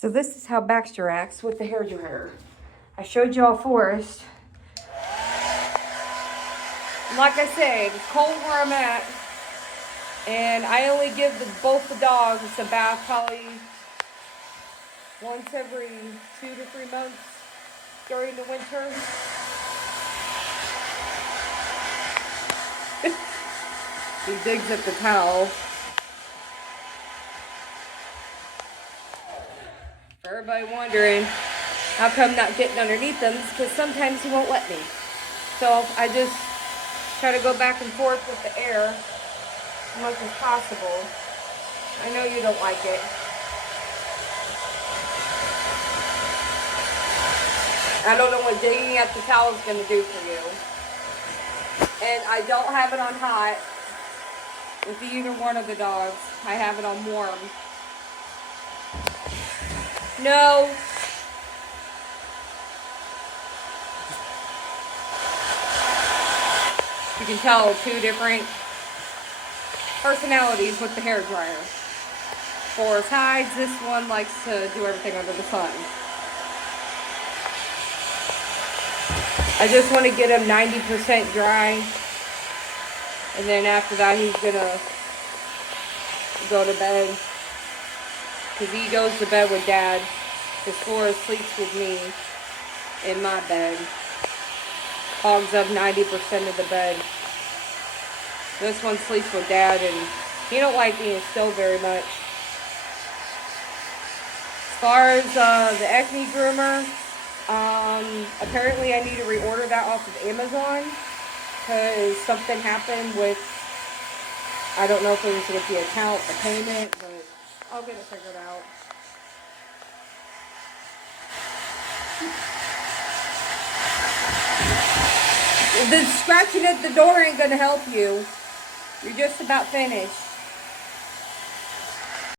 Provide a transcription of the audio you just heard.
So this is how Baxter acts with the hairdryer. I showed y'all Forrest. Like I said, it's cold where I'm at. And I only give both the dogs a bath probably once every 2 to 3 months during the winter. He digs at the towel. For everybody wondering how come not getting underneath them, it's because sometimes he won't let me. So I just try to go back and forth with the air as much as possible. I know you don't like it. I don't know what digging at the towel is going to do for you. And I don't have it on hot with either one of the dogs. I have it on warm. No. You can tell 2 different personalities with the hairdryer. For hides, this one likes to do everything under the sun. I just want to get him 90% dry. And then after that, he's going to go to bed. Because he goes to bed with Dad. Because Forrest sleeps with me in my bed. Hogs up 90% of the bed. This one sleeps with Dad, and he don't like being still very much. As far as the acne groomer, apparently I need to reorder that off of Amazon because something happened with, I don't know if it was with the account, the payment, but I'll get it figured out. The scratching at the door ain't gonna help you. You're just about finished.